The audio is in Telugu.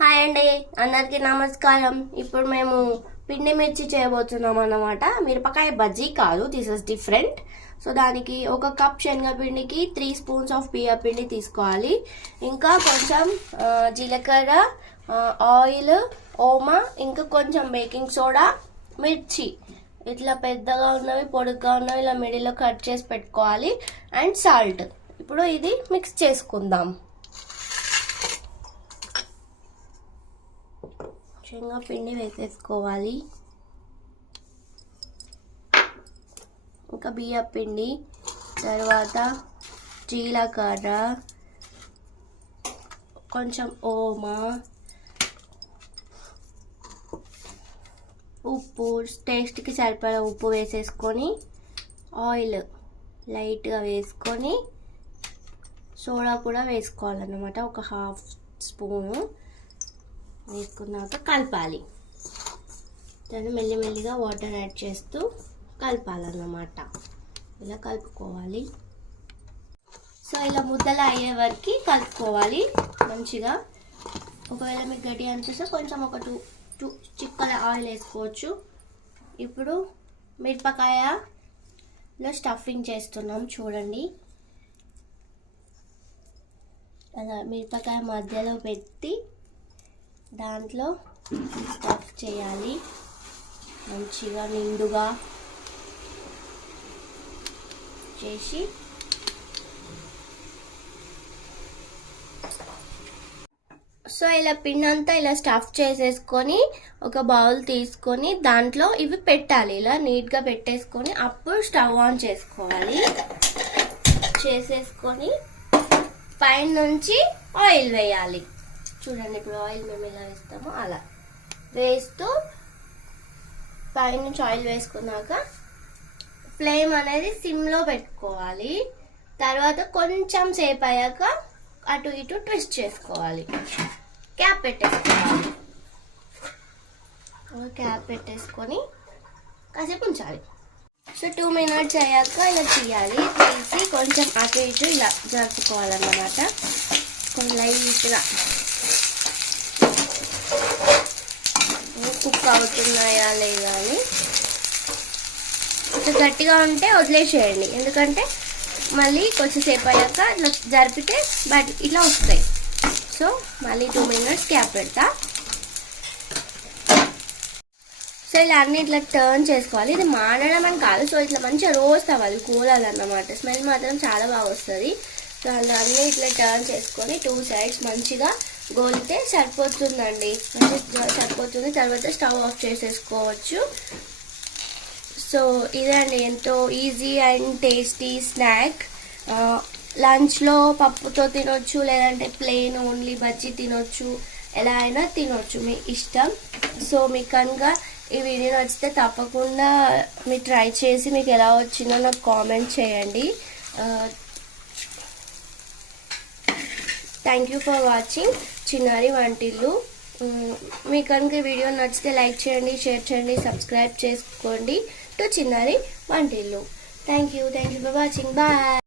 హాయ్ అండి. అందరికీ నమస్కారం. ఇప్పుడు మేము పిండి మిర్చి చేయబోతున్నాం అన్నమాట. మిరపకాయ బజ్జీ కాదు దిస్ ఇస్ డిఫరెంట్ సో దానికి ఒక కప్ శనగపిండికి త్రీ స్పూన్స్ ఆఫ్ బియ్య పిండి తీసుకోవాలి. ఇంకా కొంచెం జీలకర్ర ఆయిల్ ఓమా ఇంకా కొంచెం బేకింగ్ సోడా మిర్చి. ఇట్లా పెద్దగా ఉన్నవి పొడుగ్గా ఉన్నవి ఇలా మిడిల్లో కట్ చేసి పెట్టుకోవాలి. అండ్ సాల్ట్ ఇప్పుడు ఇది మిక్స్ చేసుకుందాం. శనగపిండి వేసేసుకోవాలి. ఇంకా బియ్యపిండి తర్వాత జీలకర్ర కొంచెం ఓమా ఉప్పు టేస్ట్కి సరిపడా ఉప్పు వేసేసుకొని ఆయిల్ లైట్గా వేసుకొని సోడా కూడా వేసుకోవాలన్నమాట. ఒక హాఫ్ స్పూను. వేసుకున్నాక కలపాలి. దాన్ని మెల్లిమెల్లిగా వాటర్ యాడ్ చేస్తూ కలపాలన్నమాట. ఇలా కలుపుకోవాలి. సో ఇలా ముద్దలు అయ్యే వరకు కలుపుకోవాలి. మంచిగా. ఒకవేళ మీకు గట్టి అనిపిస్తే కొంచెం ఒక టూ టూ చిక్కల ఆయిల్ వేసుకోవచ్చు. ఇప్పుడు మిరపకాయలో స్టఫింగ్ చేస్తున్నాం చూడండి. అలా మిరపకాయ మధ్యలో పెట్టి దాంట్లో స్టఫ్ చేయాలి. మంచిగా నిండుగా చేసి సో ఇలా పిండి అంతా ఇలా స్టఫ్ చేసేసుకొని ఒక బౌల్ తీసుకొని దాంట్లో ఇవి పెట్టాలి. ఇలా నీట్గా పెట్టేసుకొని అప్పుడు స్టవ్ ఆన్ చేసుకోవాలి. చేసేసుకొని పైన నుంచి ఆయిల్ వేయాలి. చూడండి ఇప్పుడు ఆయిల్ మేము ఎలా వేస్తామో అలా. వేస్తూ పైనుంచి ఆయిల్ వేసుకున్నాక ఫ్లేమ్ అనేది సిమ్లో పెట్టుకోవాలి. తర్వాత కొంచెం సేపు అయ్యాక అటు ఇటు ట్విస్ట్ చేసుకోవాలి. క్యాప్ పెట్టేసుకోవాలి. క్యాప్ పెట్టేసుకొని కాసేపు ఉంచాలి. సో టూ మినిట్స్ అయ్యాక ఇలా తీయాలి. తీసి కొంచెం అటు ఇటు ఇలా జరుపుకోవాలన్నమాట. కొంచెం లైట్గా కుక్ అవుతున్నాయా లేదా అని. కొంచెం గట్టిగా ఉంటే వదిలేసేయండి. ఎందుకంటే మళ్ళీ కొంచెంసేపు అయ్యాక ఇట్లా జరిపితే బట్ ఇట్లా వస్తాయి. సో మళ్ళీ టూ మినిట్స్ క్యాప్ పెడతా. సో ఇలా అన్ని ఇట్లా టర్న్ చేసుకోవాలి. ఇది మాడడం అని కాదు. సో ఇట్లా మంచిగా రోస్ట్ అవ్వాలి కూలాలన్నమాట. స్మెల్ మాత్రం చాలా బాగా వస్తుంది. సో అలా అన్ని ఇట్లా టర్న్ చేసుకొని టూ సైడ్స్ మంచిగా గోలితే సరిపోతుందండి. మంచి అవుతుంది తర్వాత స్టవ్ ఆఫ్ చేసేసుకోవచ్చు. సో ఇదండి ఎంతో ఈజీ అండ్ టేస్టీ స్నాక్. లంచ్లో పప్పుతో తినొచ్చు లేదంటే ప్లెయిన్ ఓన్లీ బజ్జీ తినొచ్చు ఎలా అయినా తినొచ్చు మీ ఇష్టం. సో మీకు కనుక ఈ వీడియో నచ్చితే తప్పకుండా మీరు ట్రై చేసి మీకు ఎలా వచ్చిందో నాకు కామెంట్ చేయండి. Thank you for watching. Chinnari Vantillu. మీకు కనుక వీడియో నచ్చితే లైక్ చేయండి షేర్ చేయండి సబ్స్క్రైబ్ చేసుకోండి. To Chinnari Vantillu. Thank you thank you for watching bye